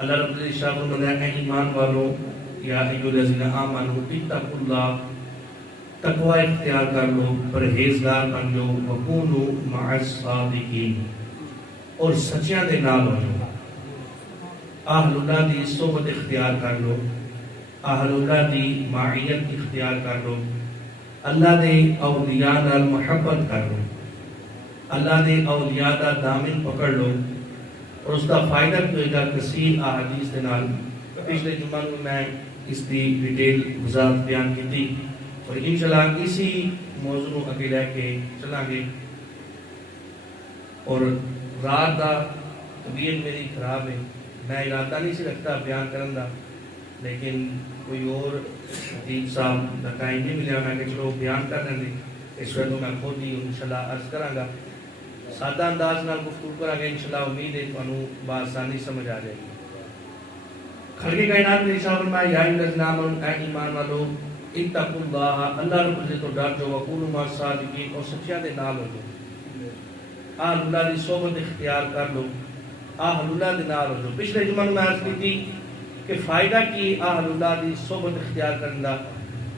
اللہ رب العزت شاہ فرمایا اے ایمان والو یا ایھا الذین آمنوا اتقوا اللہ، تقوی اختیار کر لو، پرہیزگار بن جاؤ، وکونوا مع الصادقین، اور سچیاں دے نال ہو جاؤ، اہل اللہ دی صحبت اختیار کر لو، اہل اللہ دی معیت اختیار کر لو، اللہ دے اولیاء نال محبت کر لو، اللہ دے اولیاء دا دامن پکڑ لو، اور اس کا فائدہ بھی ہوئے گا کثیر احادیث دے نال۔ پچھلے جمعہ میں اس کی ڈیٹیل وضاحت بیان کی تھی، اور انشاءاللہ اسی موضوع کو اگے لے کے چلیں گے۔ اور رات دا طبیعت میری خراب ہے، میں ارادہ نہیں سی رکھتا بیان کرن دا، لیکن کوئی اور خطیب صاحب کا ٹائم نہیں ملیا، میں کہ چلو بیان کر دیں گے، اس وقت میں خود ہی انشاءاللہ عرض کراں گا، سادہ انداز نال گفتگو کراں گے، انشاءاللہ امید ہے تانوں بآسانی سمجھ آ جائے گی۔ خالق کائنات نے ارشاد فرمایا یا ایھا الذین آمنوا، اے ایمان والو، اتقوا اللہ، اللہ رب العزت تو ڈر جاؤ، وکونوا مع الصادقین، اور سچیاں دے نال ہو جاؤ، اہل اللہ دی صحبت اختیار کر لو، اہل اللہ دے نال ہو جاؤ۔ پچھلے جمعہ میں عرض کی تھی کہ فائدہ کی اہل اللہ دی صحبت اختیار کرنے دا۔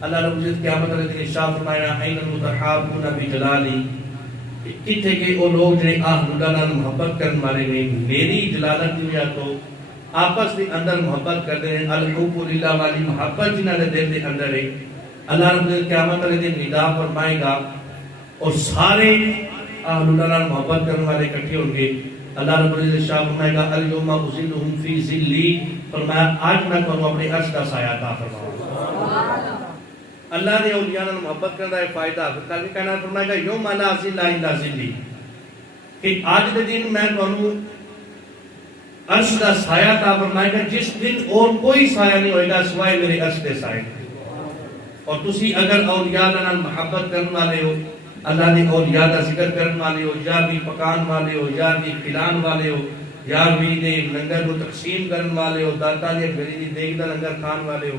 اللہ رب العزت قیامت والے دن ارشاد فرمایا این المتحابون بجلالی، کتنے کہ وہ لوگ جنہیں اہل اللہ نال محبت کرنے والے نے میری جلالت دی وجہ تو آپس کے اندر محبت کرتے ہیں، الحب للہ والی محبت جنہاں دے دل دے اندر ہے، اللہ رب العزت قیامت والے دن ندا فرمائے گا اور سارے اہل اللہ نال محبت کرنے والے اکٹھے ہوں گے۔ اللہ رب العزت شاہ فرمائے گا الیوم اظلھم فی ظلی، فرمایا آج میں تمہیں اپنے عرش کا سایہ عطا فرماؤں۔ اللہ نے اولیاء نال محبت کرنا ہے فائدہ، کل کے کہنا فرمائے گا یوم لا ظل الا ظلی، کہ آج دے دن میں تمہیں عرش کا سایہ عطا فرمائے گا، جس دن اور کوئی سایہ نہیں ہوئے گا سوائے میرے عرش کے سائے۔ اور تسی اگر اولیاء نال محبت کرنے والے ہو، اللہ نے اولیاء دا ذکر کرنے والے ہو، یا بھی پکان والے ہو، یا بھی کھلان والے ہو، یا بھی دے لنگر کو تقسیم کرنے والے ہو، داتا نے گلی دی دیگ دا لنگر کھان والے ہو،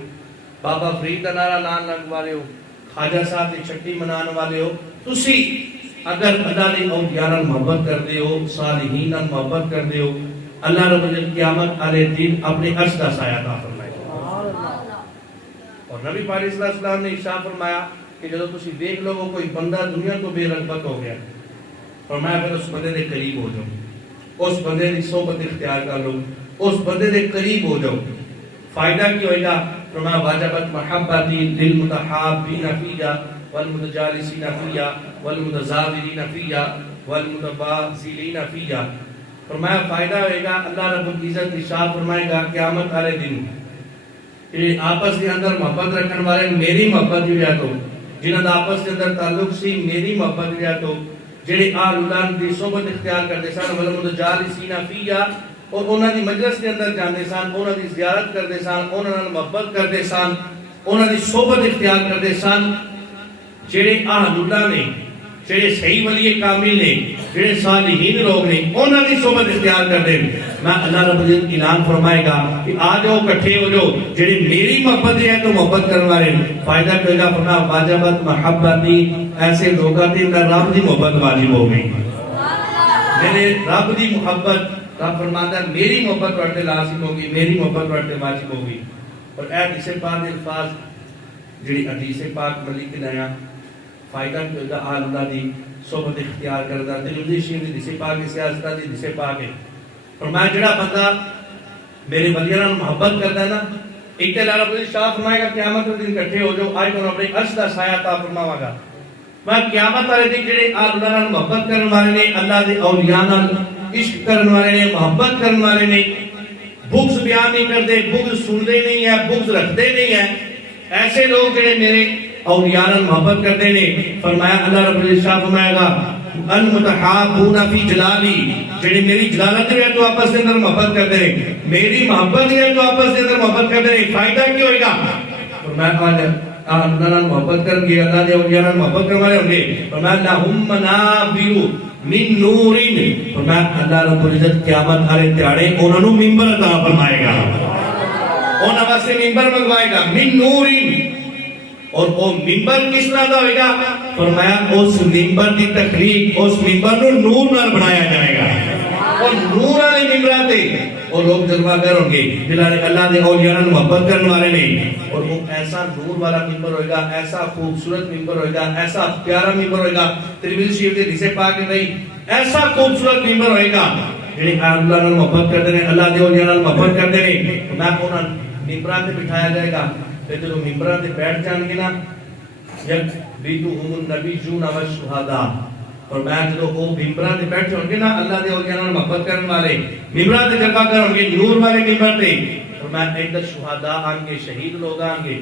بابا فرید دا نعرہ لان لگ والے ہو، خواجہ صاحب دی چھٹی منان والے ہو، تسی اگر اللہ نے اولیاء نال محبت کر دے ہو، صالحین نال محبت کر دے ہو، اللہ رب العزت قیامت والے دن اپنے عرش کا سایہ عطا فرمائے گا۔ اور نبی پاک صلی اللہ علیہ وسلم نے ارشاد فرمایا کہ جب تسی دیکھ لو کوئی بندہ دنیا تو بے رغبت ہو گیا، فرمایا پھر اس بندے دے قریب ہو جاؤ، اس بندے دی صحبت اختیار کر لو، اس بندے دے قریب ہو جاؤ۔ فائدہ کی ہوئے گا؟ فرمایا واجبت محبتی للمتحابین فیہ والمتجالسین فیہ والمتزاورین فیہ والمتباذلین فیہ۔ فرمایا فائدہ ہوئے گا، اللہ رب العزت ارشاد فرمائے گا قیامت والے دن کہ آپس کے اندر محبت رکھنے والے میری محبت جو ہے تو جنہاں دا آپس کے اندر تعلق سی میری محبت جو ہے تو جڑے اہل اللہ دی صحبت اختیار کرتے سن، والمتجالسین فیہ، اور انہاں دی مجلس کے اندر جاندے سن، انہاں دی زیارت کرتے سن، انہاں نال محبت کرتے سن، انہاں دی صحبت اختیار کرتے سن، جڑے اہل اللہ نے، جڑے صحیح ولی کامل نے، جڑے صالحین لوگ نے، انہاں دی صحبت اختیار کرتے ہیں۔ میں اللہ رب العزت اعلان فرمائے گا کہ آ جاؤ اکٹھے ہو جاؤ، جڑے میری محبت ہے تو محبت کرنے والے فائدہ کرے گا۔ فرمایا واجبت محبتی، ایسے لوگوں تے میں رب دی محبت واجب ہو گئی، میرے رب دی محبت، رب فرماتا ہے میری محبت پڑھتے لازم ہوگی، میری محبت پڑھتے واجب ہوگی۔ اور اے حدیث پاک کے الفاظ جڑی حدیث پاک ملک نیا فائدہ ہوئے گا اہل اللہ دی صحبت اختیار کردا۔ ترمذی شریف دی حدیث پاک ہے، سیاست دی حدیث پاک ہے۔ فرمایا جڑا بندہ میرے ولیاں نال محبت کردا ہے نا، ایک تے اللہ رب العزت شاہ فرمائے گا قیامت کے دن اکٹھے ہو جاؤ، آج تمہیں اپنے عرش کا سایہ عطا فرماواں گا۔ میں قیامت والے دن جڑے اہل اللہ نال محبت کرنے والے نے، اللہ دے اولیاء نال عشق کرنے والے نے، محبت کرنے والے نے، بغض بیان نہیں کرتے، بغض سنتے نہیں ہیں، بغض رکھتے نہیں ہیں، ایسے لوگ جڑے میرے اولیاء نال محبت کرتے ہیں، فرمایا اللہ رب العزت شاہ فرمائے گا المتحابون فی جلالی، جڑے میری جلالت ہے تو آپس کے اندر محبت کرتے ہیں، میری محبت ہے تو آپس کے اندر محبت کرتے ہیں۔ فائدہ کیا ہوئے گا؟ فرمایا اللہ نال محبت کریں گے، اللہ دے اولیاء نال محبت کرنے والے ہوں گے، فرمایا لہم منابر من نور، فرمایا اللہ رب العزت قیامت والے دیہاڑے انہاں نوں ممبر عطا فرمائے گا، انہاں واسطے ممبر منگوائے گا من نور۔ اور وہ ممبر کس طرح دا ہوئے گا؟ فرمایا اس ممبر دی تخلیق، اس ممبر نو نور نال بنایا جائے گا۔ اور نور والے ممبراں تے اور لوگ جلوہ گر ہوں گے جنہاں اللہ دے اولیاء نال محبت کرنے والے نے، اور وہ ایسا نور والا ممبر ہوئے گا، ایسا خوبصورت ممبر ہوئے گا، ایسا پیارا ممبر ہوئے گا، ترمذی شریف کے حدیث پاک میں نہیں، ایسا خوبصورت ممبر ہوئے گا جنہیں اللہ نال محبت کرتے ہیں، اللہ دے اولیاء نال محبت کرتے ہیں، میں انہاں ممبراں تے بٹھایا جائے گا، تے جدوں ممبراں تے بیٹھ جان گے نا یک بیتہم النبیون والشہداء، اور میں جدو وہ ممبراں تے بیٹھے ہوں گے نا اللہ دے اولیاء نال محبت کرنے والے ممبراں تے جلوہ گر ہوں گے نور والے ممبر تے، اور میں ادھر شہداء آن گے، شہید لوگ آن گے،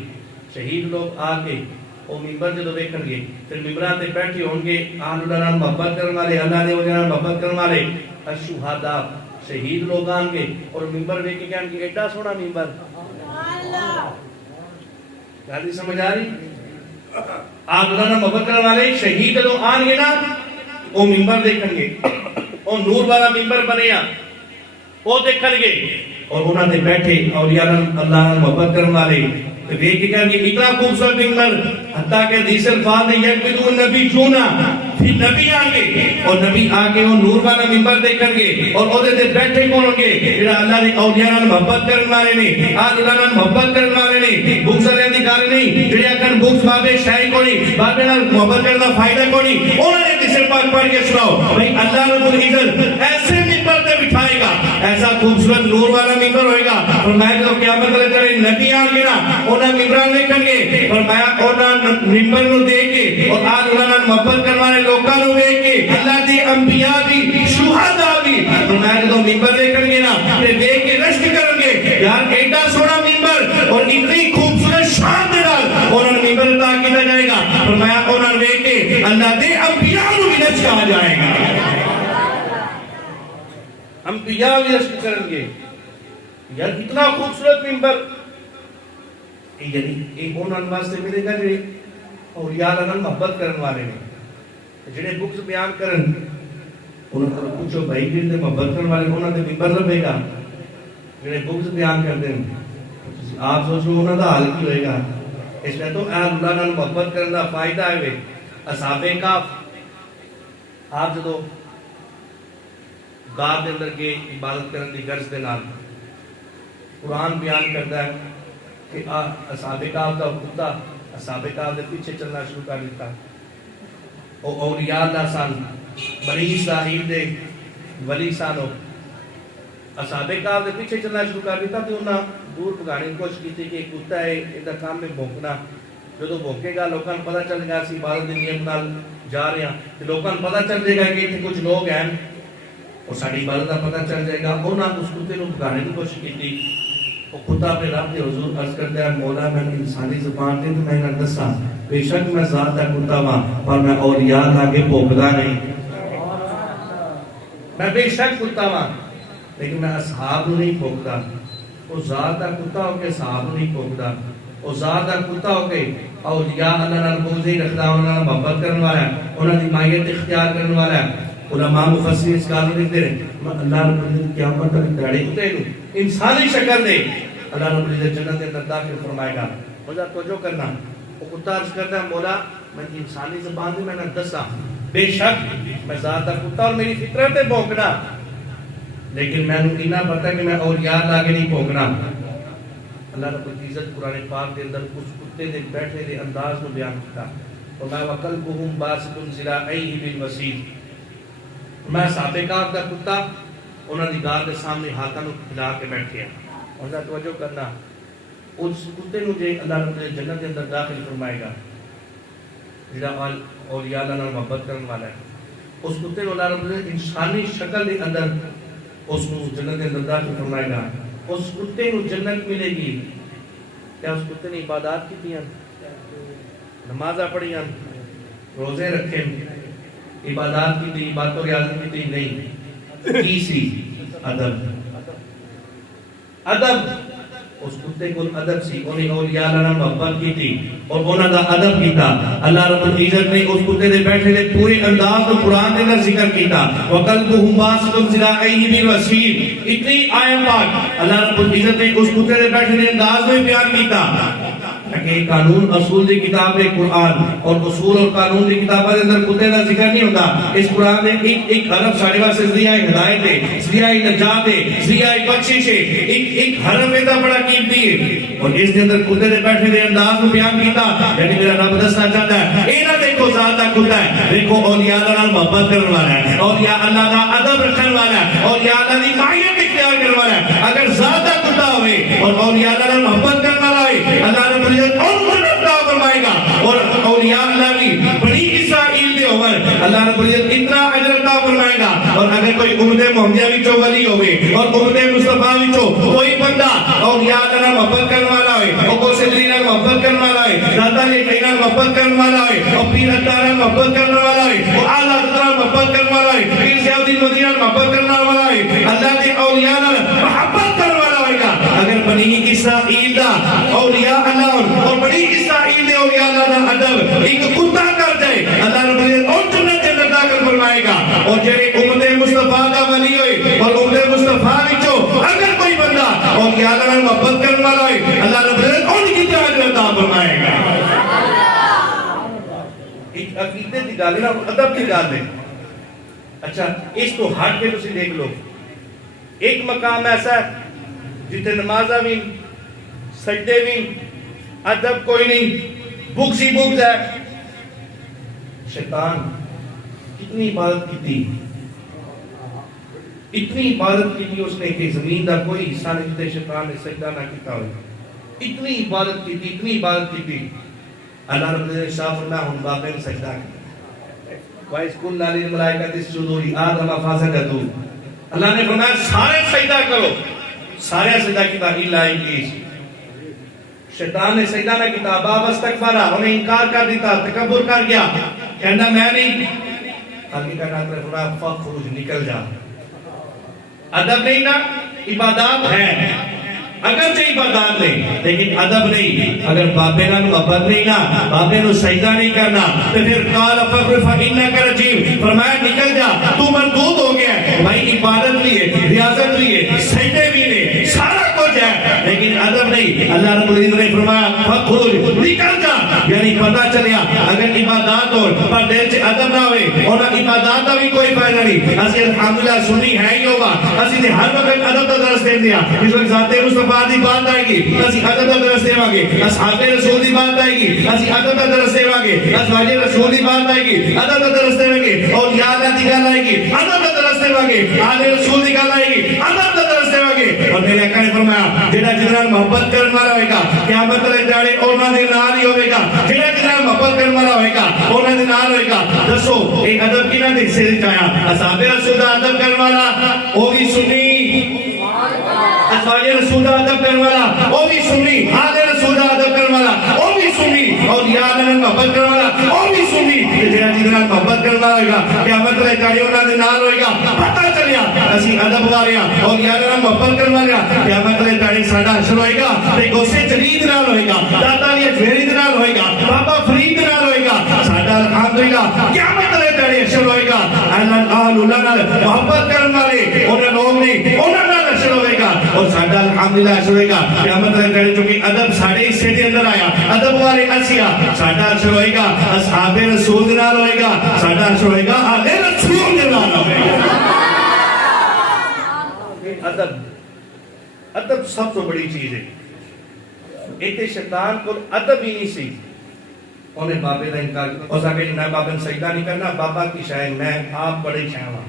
شہید لوگ آ کے وہ ممبر جدو دیکھیں گے پھر ممبراں تے بیٹھے ہوں گے اللہ نال محبت کرنے والے اللہ دے اولیاء نال محبت کرنے والے الشہداء شہید لوگ آن گے، اور ممبر دیکھ کے کہن گے ایڈا سونا ممبر، گل سمجھ آ رہی؟ آپ اللہ نال محبت کرنے والے شہید جدو آن گے نا وہ ممبر دیکھیں گے، وہ نور والا ممبر بنیا وہ دیکھیں گے، اور انہاں نے بیٹھے اولیاء اللہ نال محبت کرنے والے تو دیکھ کے کہیں گے اتنا خوبصورت ممبر، حتیٰ کہ حدیث الفاظ نے یکبدون النبیون، پھر نبی آن گے اور نبی آگے وہ نور والا ممبر دیکھیں گے، اور عہدے تے بیٹھے کون ہوں گے جڑا اللہ نے اولیاء نال محبت کرنے والے نے، اللہ نال محبت کرنے والے نے، بغض والے ادھیکار نہیں، جڑے آکھن بغض بابے شاہی کو نہیں، بابے نال محبت کرنے دا فائدہ کو نہیں، انہوں نے حدیث پاک پڑھ کے سناؤ بھائی اللہ رب العزت ایسے ممبر تے بٹھائے گا، ایسا خوبصورت نور والا ممبر ہوئے گا، فرمایا کہ قیامت والے دن نبی آن گے نا انہاں ممبراں دیکھیں گے، فرمایا انہاں ممبر نو دیکھ کے اور اللہ نال محبت کرنے والے لوکاں نو دیکھ کے اللہ دے انبیاء بھی شہداء بھی، فرمایا کہ ممبر دیکھیں گے نا تے دیکھ کے رشک کریں گے یار ایڈا سونا ممبر اور اتنی خوبصورت شان دے نال انہاں نوں ممبر عطا کیتا جائے گا، فرمایا انہاں نوں دیکھ کے اللہ دے انبیاء نو بھی رشک کہا جائے گا، انبیاء بھی رشک کریں گے یار اتنا خوبصورت ممبر، یعنی ایک انہاں واسطے ملے گا جڑے اولیاء نال محبت کرنے والے نے، جڑے بغض بیان کرن انہاں کو پوچھو بھائی جڑے محبت کرنے والے انہاں تے ممبر لبے گا، جڑے بغض بیان کرتے ہیں آپ سوچو انہاں دا حال کی ہوئے گا، اس میں تو اللہ نال محبت کرنے دا فائدہ ہے۔ اصحاب کہف آپ جدو غار دے اندر کے عبادت کرنے دی غرض دے نال قرآن بیان کرتا ہے کہ اصحاب کہف دا کتا اصحاب کہف دے پیچھے چلنا شروع کر دیتا، او اولیاء اللہ سن، بنی اسرائیل دے ولی سن، اصحاب کہف دے پیچھے چلنا شروع کر دیتا تو انہاں دور بھگانے کی کوشش کی تھی کہ کتا ہے ادھر کام میں بھونکنا، جدو بھونکے گا لوکاں نوں پتہ چل گا اسی عبادت دی نیت نال جا رہے ہیں، لوکاں نوں پتہ چل جائے گا کہ اتنے کچھ لوگ ہیں اور ساری عبادت کا پتہ چل جائے گا، انہاں اس کتے نوں بھگانے کی کوشش کی تھی، وہ کتا اپنے رب کے حضور عرض کرتا ہے مولا میں انسانی زبان تے تو میں نہ دساں بے شک میں ذات دا کتا ہاں پر میں اولیاء لاگے بھونکدا نہیں، میں بے شک کتا ہاں لیکن میں اصحاب نوں نہیں بھونکدا، وہ ذات دا کتا ہو کے اصحاب نوں نہیں بھونکدا، وہ ذات دا کتا ہو کے اولیاء اللہ نال بغض نہیں رکھدا، انہاں نال محبت کرنے والا ہے، انہاں دی مائیت اختیار کرنے والا ہے۔ علماء مفسرین اس کار لکھتے ہیں اللہ رب العزت قیامت تک داڑھی کتے نوں انسانی شکل دے اللہ رب العزت جنت کے اندر داخل فرمائے گا، مولا توجہ کرنا، وہ کتا عرض کرتا ہے مولا میں انسانی زبان میں نہ دساں بے شک میں ذات دا کتا اور میری فطرت ہے بھونکنا، لیکن میں نے اتنا پتا کہ میں اولیاء لاگے نہیں بھونکنا۔ اللہ رب العزت قرآن پاک کے اندر اس کتے دے بیٹھے دے انداز کو بیان کیتا، فرمایا وَقَلْبُهُمْ بَاسِطٌ ذِرَاعَيْهِ بِالْوَسِيلِ، میں اصحاب کہف دا کتا انہاں دی غار دے سامنے ہاتھاں نوں پھیلا کے بیٹھیا، اور ذرا توجہ کرنا اس کتے نوں جے اللہ رب العزت جنت دے اندر داخل فرمائے گا جڑا اولیاء اللہ نال محبت کرنے والا ہے، اس کتے نوں اللہ رب العزت انسانی شکل دے اندر اس نوں جنت دے اندر داخل فرمائے گا، اس کتے نوں جنت ملے گی، کیا اس کتے نے عبادات کیتیاں، نمازاں پڑھیاں، روزے رکھے، عبادات کی تھی، عبادت و ریاضت کی تھی نہیں، کی سی ادب، ادب اس کتے کو ادب سی، انہیں اولیاء اللہ نے محبت کی تھی اور انہاں دا ادب کیتا، اللہ رب العزت نے اس کتے دے بیٹھے دے پورے انداز کو قرآن دے اندر ذکر کیتا، وَقَلْبُهُمْ بَاسِطٌ ذِرَاعَيْهِ بِالْوَسِيلِ، اتنی آیت پاک اللہ رب العزت نے اس کتے دے بیٹھے دے انداز میں بیان کیتا، کہ قانون اصول دی کتاب ہے قرآن، اور اصول اور قانون دی کتاباں دے اندر کتے دا ذکر نہیں ہوتا. اس قرآن میں ایک حرف ساڑے واسطے ذریعہ ہدایت ہے، ذریعہ نجات ہے، ذریعہ بخشش ہے. ایک حرف ایدا بڑا قیمتی ہے، اور اس دے اندر کتے دے بیٹھے دے انداز کو بیان کیتا. یعنی میرا رب دسنا چاہتا ہے اے نہ دیکھو ذات دا کتا ہے، دیکھو اولیاء اللہ نال محبت کرنے والا ہے، اولیاء اللہ دا ادب رکھنے والا ہے، اولیاء اللہ دی معیت اختیار کرنے والا ہے. اگر ذات دا کتا ہوئے اور اولیاء اللہ نال محبت کرنے والا ہے، اللہ رب العزت اور جنت عطا فرمائے گا. اور اولیاء اللہ بھی بنی اسرائیل دے عمر اللہ رب العزت اتنا اجر عطا فرمائے گا. اور اگر کوئی امت محمدیہ وچوں ولی ہوئے اور امت مصطفیٰ وچوں کوئی بندہ اولیاء اللہ نال محبت کرنے والا ہوئے، اور غوث علی نال محبت کرنے والا ہوئے، داتا علی نال محبت کرنے والا ہوئے، اور پیر اطہار نال محبت کرنے والا ہوئے، اور اعلی حضرت نال محبت کرنے والا ہوئے، پیر ضیاء الدین مدنی نال محبت کرنے والا ہوئے، اللہ دے اولیاء نال محبت کرنے والا ہوئے گا. اگر بنی اسرائیل دا اولیاء اللہ اور بنی اسرائیل دے اولیاء اللہ دا ادب ایک کتا کر جائے، اللہ رب العزت اور جنت دے اندر داخل فرمائے گا. اور جڑے امت مصطفیٰ دا ولی ہوئے اور امت مصطفیٰ وچوں اگر کوئی بندہ اولیاء اللہ نال محبت کرنے والا ہوئے، اللہ رب العزت اور کی اجر عطا فرمائے گا. ایک عقیدے دی گل ہے نا، ادب کی گل ہے. اچھا اس تو ہٹ کے تسی دیکھ لو، ایک مقام ایسا ہے جتنے نمازاں بھی سجدے بھی ادب کوئی نہیں، بغض ہی بغض ہے. شیطان کتنی عبادت کی تھی، اتنی عبادت کی تھی اس نے کہ زمین دا کوئی حصہ نہیں جتے شیطان نے سجدہ نہ کیتا ہوئے. اتنی عبادت کی تھی، اتنی عبادت کی تھی. اللہ رب نے شاہ فرمایا ہم باپے نے سجدہ کیا. وَإِذْ قُلْنَا لِلْمَلَائِكَةِ اسْجُدُوا لِآدَمَ فَسَجَدُوا. اللہ نے فرمایا سارے سجدہ کرو، سارے سجدہ کیتا الا ابلیس. شیطان نے سجدہ نہ کیتا، ابا واستکبر، انہیں انکار کر دیتا، تکبر کر گیا، کہنا میں نہیں. حقیقت نے فرمایا فخرج، نکل جا. ادب نہیں نا، عبادات ہے، اگرچہ عبادات نہیں لیکن ادب نہیں. اگر باپے نال محبت نہیں نا، باپے نو سجدہ نہیں کرنا، تو پھر قال فخرج فإنک رجیم، فرمایا نکل جا تو مردود ہو گیا. بھائی عبادت بھی ہے، ریاضت بھی ہے، سجدے بھی نے، سارا کچھ ہے لیکن ادب نہیں. اللہ رب العزت نے فرمایا فخرج، نکل جا. یعنی پتہ چلیا اگر عبادات ہو پر دل سے ادب نہ ہوئے اور عبادات کا بھی کوئی فائدہ نہیں. اسی الحمدللہ سنی ہے ہی ہوگا، اسی نے ہر وقت ادب کا درس دے دیا. اس وقت ذات مصطفیٰ دی بات آئے گی اسی ادب کا درس دے گے، اصحاب رسول دی بات آئے گی اسی ادب کا درس دے گے، ازواج رسول دی بات آئے گی ادب کا درس دے گے، اور یا اللہ دی گل آئے گی ادب کا درس دے گے، آل رسول دی گل آئے گی ادب کا درس دے گے. اور میرے آقا نے فرمایا جڑا جس نال محبت کرنے والا ہوئے گا قیامت والے دہاڑے انہاں دے نال ہی ہوے گا، جڑا جس نال محبت کرنے والا ہوئے گا انہاں دے نال ہوئے گا. دسو ایک ادب کنا دے حصے وچ آیا؟ اصحاب رسول دا ادب کرنے والا او بھی سنی، ازواج رسول دا ادب کرنے والا او بھی سنی، آل رسول دا ادب کرنے والا او بھی سنی، اور یا اللہ محبت کرنے والا او بھی سنی. جڑا جس نال محبت کرنے والا ہوئے گا قیامت والے دہاڑے انہاں دے نال ہوئے گا. پتہ چلیا اسی ادب والے اور یا اللہ محبت کرنے والے قیامت والے دہاڑے ساڈا حشر ہوئے گا تے غوثے چلید نال ہوئے گا، داتا علی اجمیری دے نال ہوئے گا، بابا فرید نال ہوئے گا. ساڈا الحمدللہ قیامت والے دہاڑے حشر ہوئے گا. اللہ نال محبت کرنے والے انہاں لوگ نہیں، انہاں نال حشر ہوئے گا. اور ساڈا الحمدللہ حشر ہوئے گا قیامت والے دہاڑے چونکہ ادب ساڈے حصے دے اندر آیا، ادب والے اسیا، ساڈا حشر ہوئے گا اصحاب رسول دے نال ہوئے گا، ساڈا حشر ہوئے گا آل رسول دے نال ہوئے گا. ادب ادب سب تو بڑی چیز ہے. ایتے شیطان کو ادب ہی نہیں سی، انہیں بابے کا انکار کیا. اس آگے میں بابے نے سجدہ نہیں کرنا، بابا کی شاید میں آپ بڑے شاہ ہوں.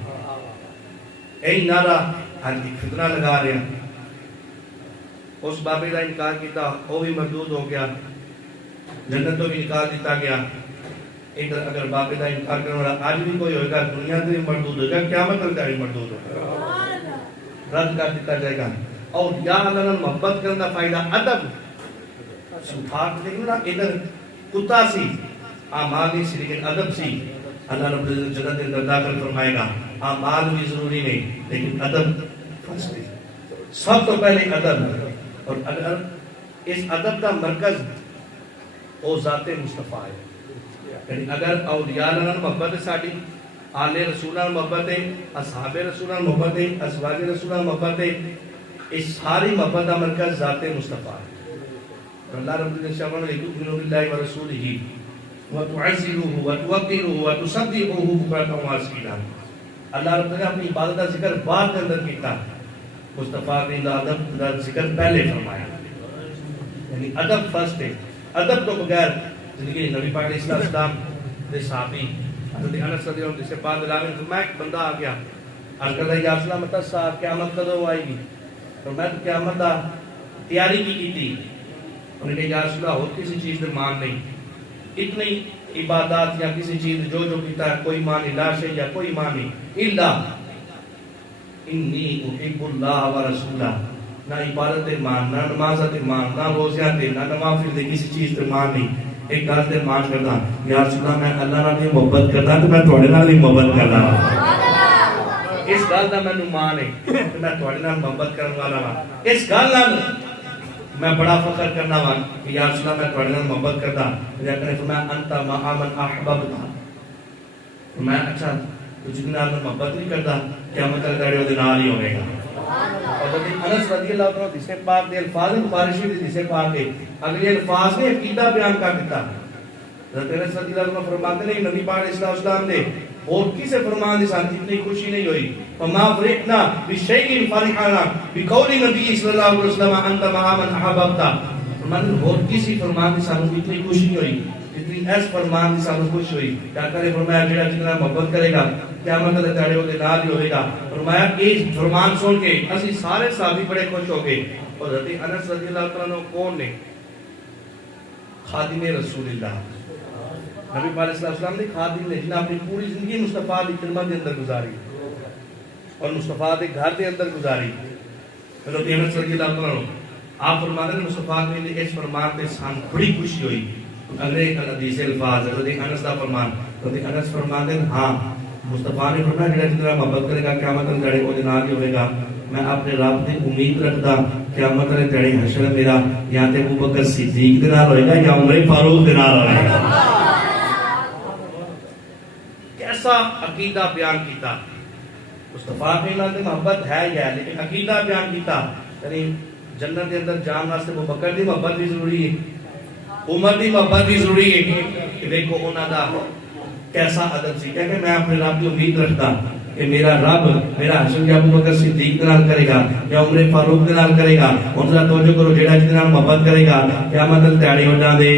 اے نعرہ ہر کی فتنہ لگا رہے ہیں. اس بابے کا انکار کیتا، وہ بھی مردود ہو گیا، جنت تو بھی نکال دیتا گیا. ادھر اگر بابے کا انکار کرنے والا آج بھی کوئی ہوئے گا دنیا سے بھی مردود ہوگا، قیامت تک بھی مردود ہوگا، رد کر دیتا جائے گا. اور یا اللہ محبت کرنا فائدہ ادب سنتھار دیکھو نا. ادھر کتا سی، اعمال نہیں سی لیکن ادب سی. اللہ رب العزت جنت کے اندر داخل فرمائے گا. اعمال بھی ضروری نہیں لیکن ادب فرض ہے. سب تو پہلے ادب. اور اگر اس ادب کا مرکز وہ ذات مصطفیٰ ہے. یعنی اگر اولیاء اللہ محبت ہے، ساڈی آل رسول اللہ محبت ہے، اصحاب رسول اللہ محبت ہے، ازواج رسول اللہ محبت ہے، اس ساری محبت کا مرکز ذات مصطفیٰ ہے. اللہ رب العزت نے تؤمنوا باللہ ورسولہ وتعزروه وتوقروه وتصدقوه بکرۃ واصیلا. اللہ رب نے اپنی عبادت کا ذکر بعد کے اندر کیتا، مصطفیٰ نے ادب کا ذکر پہلے فرمایا، یعنی ادب فرسٹ ہے. ادب تو بغیر زندگی نبی پاک علیہ السلام دے صحابی حضرت انس رضی اللہ عنہ سے بعد عالم فرمایا ایک بندہ آ گیا، عرض کرتا ہے یا رسول اللہ متى الساعة، قیامت کدو آئے گی؟ فرمایا قیامت دا تیاری کی تھی. انہوں نے کہا یا رسول اللہ اور کسی چیز میں مان نہیں، اتنی عبادات یا کسی چیز جو کیتا ہے کوئی مان نہیں، لا شیء یا کوئی مان نہیں الا انی احب اللہ ورسولہ. نہ عبادت تے مان، نہ نماز تے مان، نہ روزیاں تے، نہ نوافل تے، کسی چیز تے مان نہیں. ایک گل تے مان کردا یا رسول اللہ میں اللہ نال محبت کردا تے میں تواڈے نال بھی محبت کردا. اس گل دا مینوں مان ہے کہ میں تواڈے نال محبت کرن والا ہاں. اس گل نال میں بڑا فخر کرنا وا کہ یا رسول اللہ میں تواڈے نال محبت کردا. لیکن نے فرمایا انت مع من احببت. میں اچھا تو جن نال محبت نہیں کردا قیامت تک دے دے نال ہی ہوے گا. حضرت انس رضی اللہ عنہ جس پاک دے الفاظ بخاری شریف جس پاک کے اگلے الفاظ نے عقیدہ بیان کر دیتا. حضرت انس رضی اللہ عنہ فرماتے ہیں نبی پاک علیہ السلام نے اور کسی فرمان سے اتنی خوشی نہیں ہوئی. فما فرحنا بشیء فرحنا بقول نبی صلی اللہ علیہ وسلم انت مع من احببت. فرماتے ہیں اور کسی فرمان سے اتنی خوشی نہیں ہوئی جتنی اس فرمان سے خوش ہوئی. کیا کرے فرمایا جڑا جتنا محبت کرے گا قیامت کے دن وہ نال ہی ہوئے گا. فرمایا یہ فرمان سن کے اسی سارے صحابی بڑے خوش ہو گئے. اور حضرت انس رضی اللہ تعالیٰ عنہ کون نے؟ خادم رسول اللہ نبی پاک علیہ السلام نے خادم نے جنہیں اپنی پوری زندگی مصطفیٰ کی خدمت کے اندر گزاری اور مصطفیٰ کے گھر کے اندر گزاری. حضرت انس رضی اللہ تعالیٰ عنہ آپ فرماتے ہیں مصطفیٰ نے اس فرمان پہ سان بڑی خوشی ہوئی. اگلے حدیث الفاظ حضرت انس کا فرمان. حضرت انس فرماتے ہیں ہاں مصطفیٰ نے فرمایا جڑا جتنا محبت کرے گا قیامت کے دن وہ نال ہی ہوئے گا. میں اپنے رب سے امید رکھدا قیامت کے دن حشر میرا یا تے ابو بکر صدیق دے نال ہوئے گا یا عمر فاروق دے نال ہوئے گا. کیسا عقیدہ بیان کیتا. مصطفیٰ کے نال تے محبت ہے ہی ہے لیکن عقیدہ بیان کیتا. یعنی جنت کے اندر جان واسطے ابو بکر دی محبت بھی ضروری ہے، عمر دی محبت بھی ضروری ہے. کہ دیکھو انہاں دا کیسا ادب سی کہ میں اپنے رب کی امید رکھتا کہ میرا رب میرا حشر یا ابو بکر صدیق کے نال کرے گا یا عمر فاروق کے نال کرے گا. ان ذرا توجہ کرو جڑا جس نال محبت کرے گا قیامت تک تیاری ہو جاندے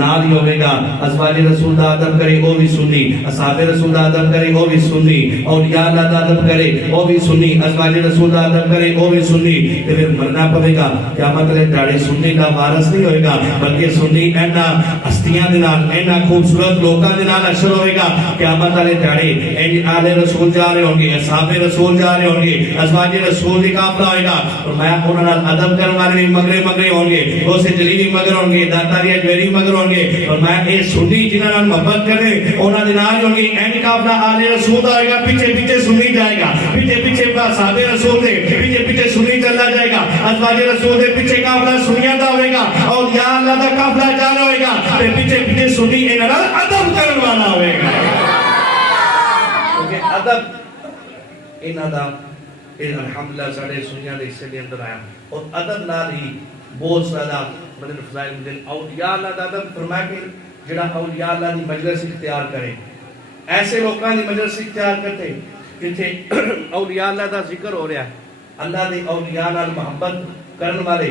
نال ہی ہوے گا. ازواج رسول دا ادب کرے او بھی سنی، اصحاب رسول دا ادب کرے او بھی سنی، اولیاء اللہ دا ادب کرے او بھی سنی، ازواج رسول دا ادب کرے او بھی سنی. تے پھر مرنا پڑے گا قیامت تک تیاری سنی دا وارث نہیں ہوئے گا بلکہ سنی اینا ہستیاں دے نال اینا خوبصورت لوکاں دے نال حشر ہوے گا. قیامت والے تیاری این آل رسول جا رہے ہوں گے، اصحاب رسول جا رہے ہوں گے، ازواج رسول کی قافلہ ہوئے گا. اور میں انہوں نے ادب کرنے والے بھی مگرے ہوں گے، روزے جلی بھی مگر ہوں گے، داتاری اجمیری مگر ہوں گے. اور میں اے سنی جنہاں نال محبت کرے انہاں دے نال ہوں گے. این قافلہ آل رسول آئے گا، پیچھے پیچھے سنی جائے گا، پیچھے پیچھے اصحاب رسول دے پیچھے پیچھے سنی چلا جائے گا، ازواج رسول دے پیچھے قافلہ سنیاں دا ہوئے گا اور یا اللہ دا قافلہ جا رہا ہوئے گا. تے پیچھے پیچھے سنی انہاں نال ادب کرنے والا ہوئے گا. کیونکہ ادب انہاں دا الحمدللہ ساڑھے سنیاں دے حصے دے اندر آیا. اور ادب نال ہی بہت سارا مدن فضائل مدن اولیاء اللہ دا ادب. فرمایا کہ جڑا اولیاء اللہ دی مجلس اختیار کرے ایسے لوکاں دی مجلس اختیار کرتے جتھے اولیاء اللہ دا ذکر ہو رہا ہے، اللہ دے اولیاء نال محبت کرن والے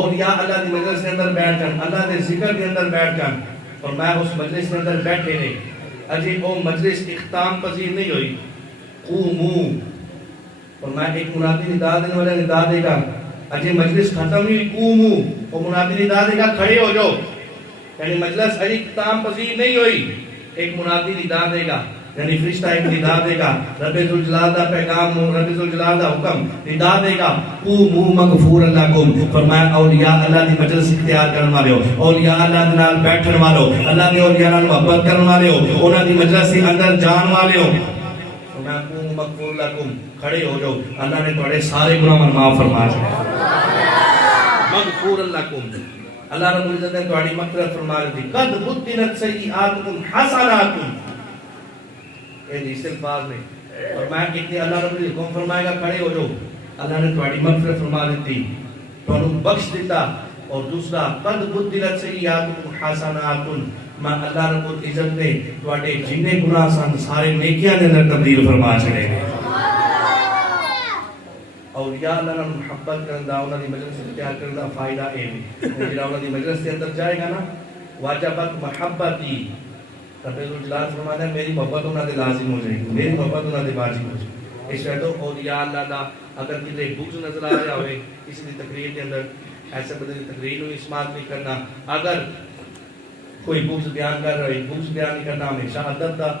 اولیاء اللہ دی مجلس کے اندر بیٹھ جان، اللہ دے ذکر کے اندر بیٹھ جان. اور میں اس مجلس کے اندر بیٹھے نے اجے وہ مجلس اختتام پذیر نہیں ہوئی. قومو اور میں ایک منادی ندا دینے والا ندا دے گا اجے مجلس ختم نہیں. قومو وہ منادی ندا دے گا کھڑے ہو جاؤ. یعنی مجلس اجے اختتام پذیر نہیں ہوئی. ایک منادی ندا دے گا یعنی فرشتہ ایک ندا دے گا، رب ذوالجلال دا پیغام رب ذوالجلال دا حکم ندا دے گا. قومو مغفور لکم. فرمایا اولیاء اللہ دی مجلس اختیار کرن والے ہو، اولیاء اللہ دے نال بیٹھن والے ہو، اللہ دے اولیاء نال محبت کرن والے ہو، انہاں دی مجلس دے اندر جان والے ہو. فرمایا قومو مغفور لکم، کھڑے ہو جاؤ اللہ نے تواڈے سارے گناہ معاف فرما دینے. مغفور لکم اللہ رب العزت نے تواڈی مغفرت فرما دی. قد بدلت سیئاتکم حسنات اس الفاظ میں. اور میں کہتے اللہ رب العزت حکم فرمائے گا کھڑے ہو جاؤ اللہ نے تواڈی مغفرت فرما دیتی، تانوں بخش دیتا. اور دوسرا قد بدلت سیئاتکم حسنات، میں اللہ رب العزت نے تواڈے جننے گناہ سن سارے نیکیاں دے اندر تبدیل فرما چھڑے گے۔ اور یا اللہ نال محبت کرن دا، انہاں دی مجلس اختیار کرن دا فائدہ اے ہے جڑا انہاں دی مجلس دے اندر جائے گا نا، واجبت محبتی، رب الجلال فرماتا ہے میری محبت انہاں دے لازم ہو جائے گی، میری محبت انہاں دے واجب ہو جائے گی۔ اس وجہ اور یا اللہ دا اگر کسی بغض نظر آ رہا ہوئے کسی دی تقریر کے اندر، ایسے بندے دی تقریر کو استعمال نہیں کرنا، اگر کوئی بغض بیان کر رہا ہے بغض بیان نہیں کرنا، ہمیشہ ادب دا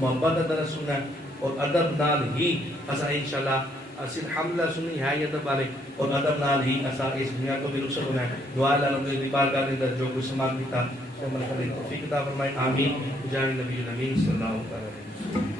محبت دا درس سننا ہے، اور ادب نال ہی اسا انشاءاللہ اصل حملہ سنی ہے ادب والے، اور ادب نال ہی اسا اس دنیا کو بھی رخصت ہونا ہے۔ دعا اللہ رب کی بارگاہ کے اندر جو کچھ سماعت کیتا عمل کرنے کی توفیق عطا فرمائے، آمین۔ جان نبی الامین صلی اللہ علیہ وسلم۔